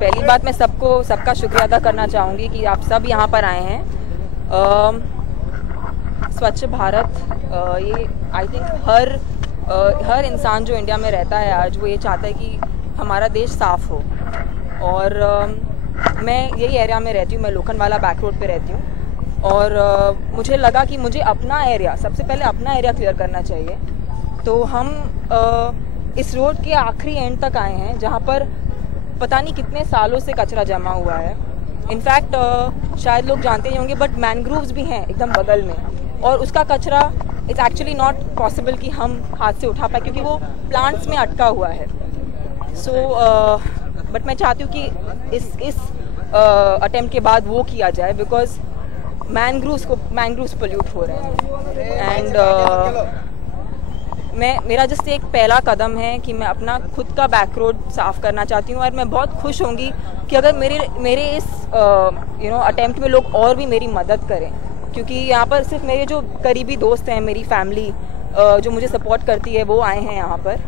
पहली बात मैं सबका शुक्रिया अदा करना चाहूँगी कि आप सब यहाँ पर आए हैं। स्वच्छ भारत ये आई थिंक हर इंसान जो इंडिया में रहता है आज वो ये चाहता है कि हमारा देश साफ़ हो। और मैं यही एरिया में रहती हूँ, मैं लोखंडवाला बैक रोड पे रहती हूँ और मुझे लगा कि मुझे अपना एरिया सबसे पहले अपना एरिया क्लियर करना चाहिए। तो हम इस रोड के आखिरी एंड तक आए हैं जहाँ पर पता नहीं कितने सालों से कचरा जमा हुआ है। इनफैक्ट शायद लोग जानते ही होंगे बट मैनग्रोव्स भी हैं एकदम बगल में और उसका कचरा इट्स एक्चुअली नॉट पॉसिबल कि हम हाथ से उठा पाए क्योंकि वो प्लांट्स में अटका हुआ है। बट मैं चाहती हूँ कि इस अटेम्प्ट के बाद वो किया जाए बिकॉज मैनग्रोव्स पोल्यूट हो रहे हैं। एंड मेरा जस्ट एक पहला कदम है कि मैं अपना खुद का बैक रोड साफ़ करना चाहती हूँ और मैं बहुत खुश होंगी कि अगर मेरे इस अटेम्प्ट में लोग और भी मेरी मदद करें क्योंकि यहाँ पर सिर्फ मेरे जो करीबी दोस्त हैं, मेरी फैमिली जो मुझे सपोर्ट करती है वो आए हैं यहाँ पर।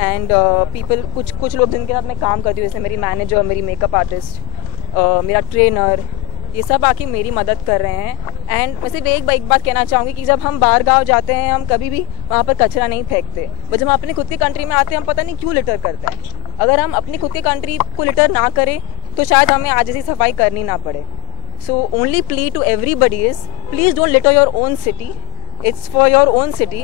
एंड पीपल कुछ लोग जिनके साथ मैं काम करती हूँ जैसे मेरी मैनेजर, मेरी मेकअप आर्टिस्ट, मेरा ट्रेनर, ये सब आके मेरी मदद कर रहे हैं। एंड मैं सिर्फ एक बात कहना चाहूँगी कि जब हम बाहर गाँव जाते हैं हम कभी भी वहाँ पर कचरा नहीं फेंकते, बट जब हम अपनी खुद की कंट्री में आते हैं हम पता नहीं क्यों लिटर करते हैं। अगर हम अपनी खुद की कंट्री को लिटर ना करें तो शायद हमें आज ऐसी सफाई करनी ना पड़े। So only plea to everybody is please don't litter your own city, it's for your own city.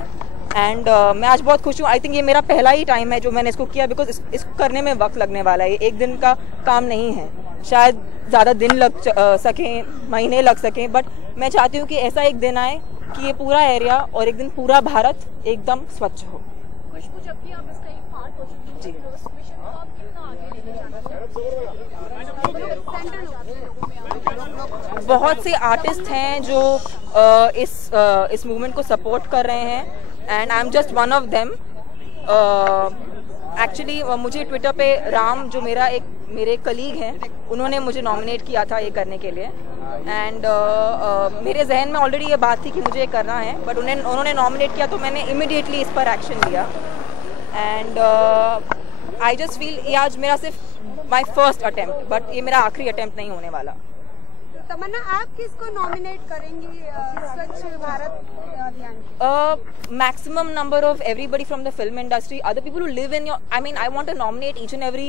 And मैं आज बहुत खुश हूँ। आई थिंक ये मेरा पहला ही टाइम है जो मैंने इसको किया बिकॉज इसको करने में वक्त लगने वाला है। ये एक दिन का काम नहीं है, शायद ज़्यादा दिन लग सकें, महीने लग सकें, बट मैं चाहती हूँ कि ऐसा एक दिन आए कि ये पूरा एरिया और एक दिन पूरा भारत एकदम स्वच्छ हो। खुशबू, जबकि आप इसका एक पार्ट हो चुकी हैं, तो उस मिशन को आप कितना आगे लेके जाना चाहते हैं? बहुत से आर्टिस्ट हैं जो इस मूवमेंट को सपोर्ट कर रहे हैं and I am just one of them. Actually मुझे ट्विटर पे राम जो मेरे कलीग हैं उन्होंने मुझे नॉमिनेट किया था ये करने के लिए। एंड मेरे जहन में ऑलरेडी ये बात थी कि मुझे ये करना है बट उन्होंने नॉमिनेट किया तो मैंने इमीडिएटली इस पर एक्शन लिया। एंड आई जस्ट फील ये आज मेरा सिर्फ माई फर्स्ट अटेम्प्ट बट ये मेरा आखिरी अटेम्प्ट नहीं होने वाला। तमन्ना, आप किसको नॉमिनेट करेंगी स्वच्छ भारत अभियान? Maximum number of everybody from the film industry, other people who live in your, I mean, I want to nominate each and every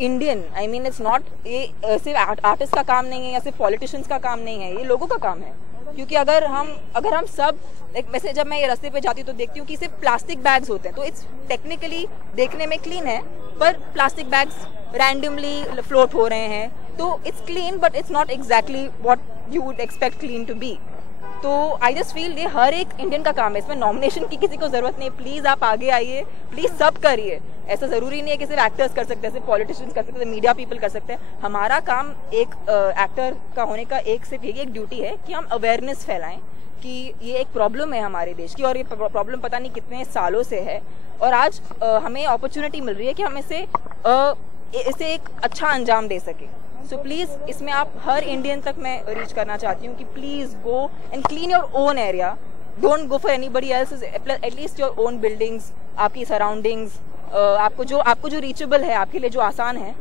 Indian. I mean, it's not ये सिर्फ आर्टिस्ट का काम नहीं है या सिर्फ पॉलिटिशियंस का काम नहीं है, ये लोगों का काम है। क्योंकि अगर हम सब वैसे जब मैं ये रास्ते पे जाती हूँ तो देखती हूँ कि सिर्फ प्लास्टिक बैग्स होते हैं तो इट्स टेक्निकली देखने में क्लीन है पर प्लास्टिक बैग्स रैंडमली फ्लोट हो रहे हैं तो it's clean but it's not exactly what you would expect clean to be. तो आई जस्ट फील ये हर एक इंडियन का काम है, इसमें नॉमिनेशन की किसी को जरूरत नहीं। प्लीज़ आप आगे आइए, प्लीज़ सब करिए। ऐसा ज़रूरी नहीं है कि सिर्फ एक्टर्स कर सकते हैं, सिर्फ पॉलिटिशियंस कर सकते हैं, मीडिया पीपल कर सकते हैं। हमारा काम एक एक्टर का होने का सिर्फ यही एक ड्यूटी है कि हम अवेयरनेस फैलाएं कि ये एक प्रॉब्लम है हमारे देश की और ये प्रॉब्लम पता नहीं कितने सालों से है और आज हमें अपॉर्चुनिटी मिल रही है कि हम इसे एक अच्छा अंजाम दे सकें। सो प्लीज़ इसमें आप हर इंडियन तक मैं रीच करना चाहती हूँ कि please go and clean your own area, don't go for anybody else, at least your own buildings, आपकी सराउंडिंग्स, आपको जो रीचेबल है, आपके लिए जो आसान है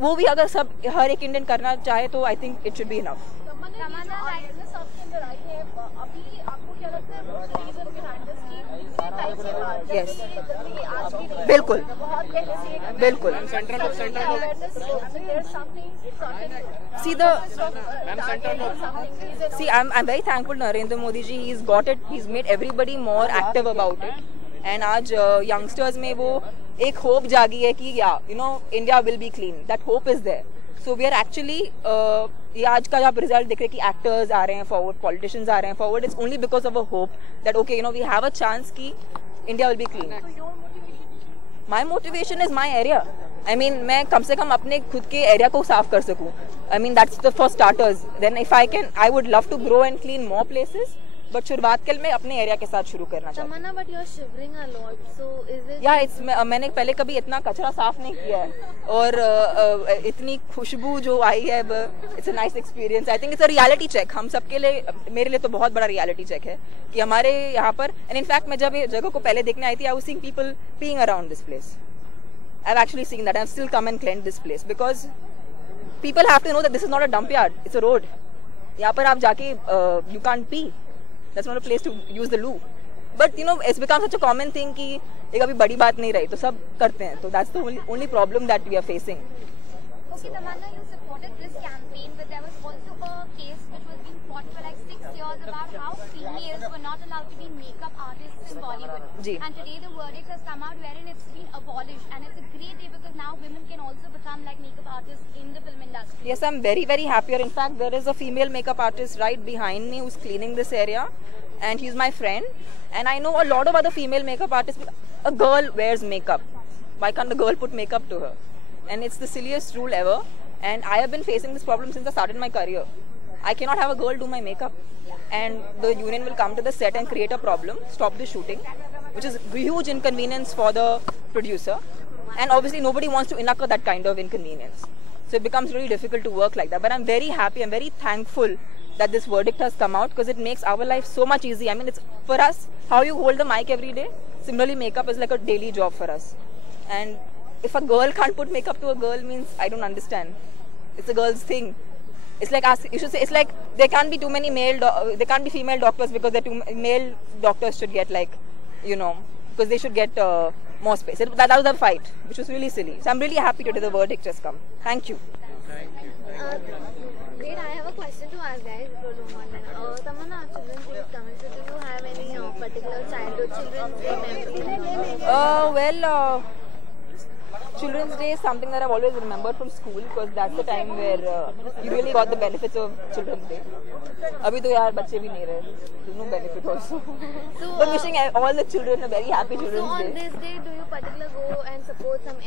वो भी अगर हर एक इंडियन करना चाहे तो I think it should be enough. Yes, बिल्कुल बिल्कुल। I'm very thankful to Narendra Modi ji. He's got it. He's made everybody more active about it. And आज youngsters में वो एक hope जागी है कि India will be clean. That hope is there. So we are actually ये आज का जब रिजल्ट देख रहे हैं कि एक्टर्स आ रहे हैं फॉरवर्ड, पॉलिटिशियंस आ रहे हैं forward, it's only because of a hope that okay we have a chance कि India will be clean. My motivation is my area. I mean मैं कम से कम अपने खुद के एरिया को साफ कर सकूँ। I mean that's the for starters. Then if I can, I would love to grow and clean more places but शुरुआत के लिए मैं अपने एरिया के साथ शुरू करना चाहती हूँ। Tamanna, but you're shivering a lot, so is it? या मैंने पहले कभी इतना कचरा साफ नहीं किया है और इतनी खुशबू जो आई है, it's a nice experience. I think it's a reality check हम सबके लिए, मेरे लिए तो बहुत बड़ा रियलिटी चेक है कि हमारे यहाँ पर, एंड इनफैक्ट मैं जब ये जगह को पहले देखने आई थी, I was seeing people peeing around this place. I have actually seen that, I have still come and clean this place because people have to know that this is not a dump yard, it's a road. यहाँ पर आप जाके you can't pee, that's not a place to use the loo, but you know it's become such a common thing कि एक अभी बड़ी बात नहीं रही तो सब करते हैं, तो that's the only problem that we are facing. Okay, Tamanna, you supported this campaign, but there was also a case which was being fought for like 6 years about how females were not allowed to be makeup artists in Bollywood. जी. And today the verdict has come out wherein it's been abolished, and it's a great day because now women can also become like makeup artists in the film industry. Yes, I'm very, very happy. In fact, there is a female makeup artist right behind me who's cleaning this area, and she's my friend. And I know a lot of other female makeup artists. A girl wears makeup. Why can't a girl put makeup to her? And it's the silliest rule ever. And I have been facing this problem since I started my career. I cannot have a girl do my makeup. And the union will come to the set and create a problem, stop the shooting, which is a huge inconvenience for the producer. And obviously nobody wants to incur that kind of inconvenience. So it becomes really difficult to work like that. But I'm very happy, I'm very thankful that this verdict has come out because it makes our life so much easy. I mean, it's for us, how you hold the mic every day. Similarly, makeup is like a daily job for us. And if a girl can't put makeup to a girl means I don't understand. It's a girl's thing. It's like you should say, it's like there can't be too many there can't be female doctors because male doctors should get like, you know, because they should get more space. That was the fight, which was really silly. So I'm really happy today the verdict has come. Thank you. Great, I have a question to ask guys. Tamanna, Children's Day is coming, so do you have any particular childhood Children's Day memory? Children's Day is something that I've always remembered from school because that's the time where you really got the benefits of Children's Day. अभी तो यार बच्चे भी नहीं रहे, there's no benefit also. So, But wishing all the children a very happy Children's so Day. on this day, do you particularly go and support some